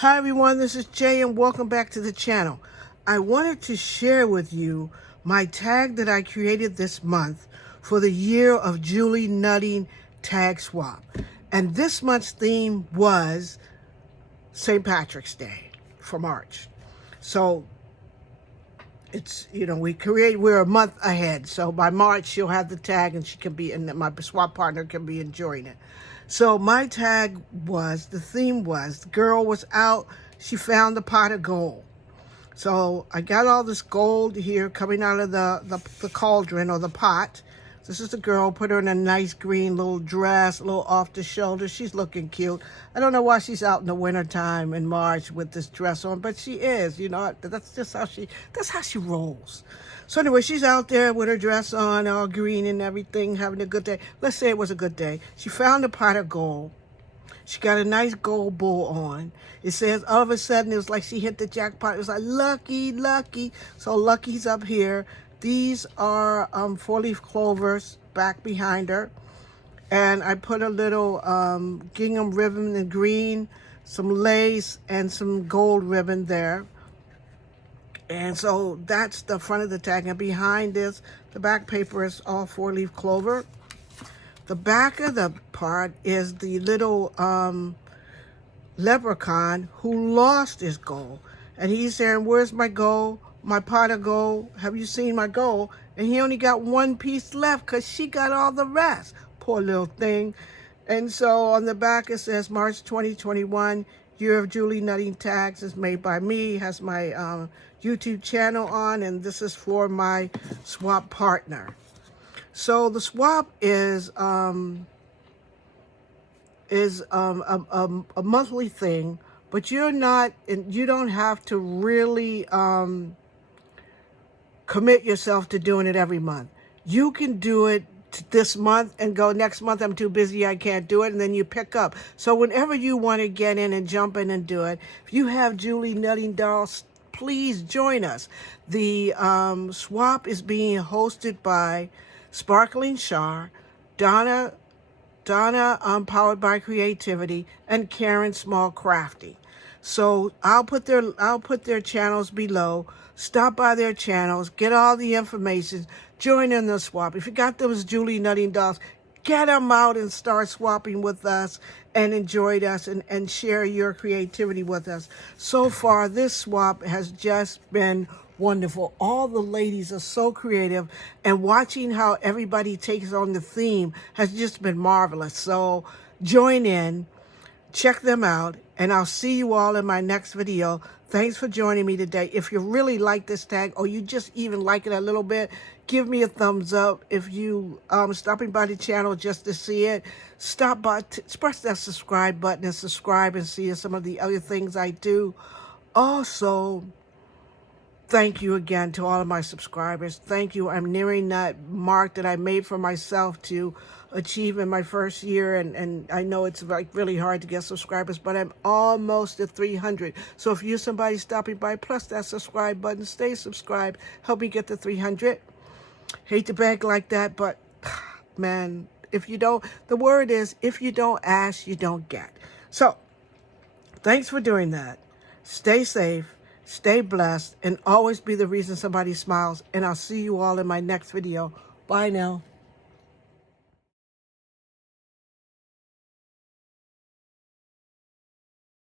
Hi everyone, this is Jay and welcome back to the channel. I wanted to share with you my tag that I created this month for the Year of Julie Nutting tag swap. And this month's theme was St. Patrick's Day for March. So it's, we're a month ahead. So by March, she'll have the tag and she can be, and my swap partner can be enjoying it. So my tag was, the theme was, the girl was out, she found a pot of gold. So I got all this gold here coming out of the cauldron or the pot. This is the girl, put her in a nice green little dress, a little off the shoulder. She's looking cute. I don't know why she's out in the wintertime in March with this dress on, but she is, that's how she rolls. So anyway, she's out there with her dress on, all green and everything, having a good day. Let's say it was a good day. She found a pot of gold. She got a nice gold bowl on. It says all of a sudden it was like she hit the jackpot. It was like lucky, lucky. So lucky's up here. These are 4-leaf clovers back behind her. And I put a little gingham ribbon in green, some lace, and some gold ribbon there. And so that's the front of the tag. And behind this, the back paper is all 4-leaf clover. The back of the part is the little leprechaun who lost his gold. And he's saying, where's my gold? My pot of gold? Have you seen my gold? And he only got one piece left because she got all the rest. Poor little thing. And so on the back it says March 2021, Year of Julie Nutting Tags is made by me. Has my YouTube channel on, and this is for my swap partner. So the swap is a monthly thing, but you don't have to really commit yourself to doing it every month. You can do it this month and go, next month I'm too busy, I can't do it, and then you pick up. So whenever you want to get in and jump in and do it, if you have Julie Nutting dolls, please join us. The swap is being hosted by Sparkling Char, Donnapowered by Creativity, and Karen Small Crafty. So I'll put their channels below. Stop by their channels, get all the information, join in the swap. If you got those Julie Nutting dolls, get them out and start swapping with us and enjoy us and share your creativity with us. So far, this swap has just been wonderful. All the ladies are so creative, and watching how everybody takes on the theme has just been marvelous. So join in, check them out, and I'll see you all in my next video. Thanks for joining me today. If you really like this tag, or you just even like it a little bit, give me a thumbs up. If you stopping by the channel just to see it, stop by, press that subscribe button and subscribe and see some of the other things I do. Also, thank you again to all of my subscribers. Thank you. I'm nearing that mark that I made for myself to achieve in my first year. And I know it's like really hard to get subscribers, but I'm almost at 300. So if you're somebody stopping by, press that subscribe button, stay subscribed, help me get to 300. Hate to beg like that, but man, if you don't, the word is, if you don't ask, you don't get. So thanks for doing that. Stay safe. Stay blessed, and always be the reason somebody smiles. And I'll see you all in my next video. Bye now.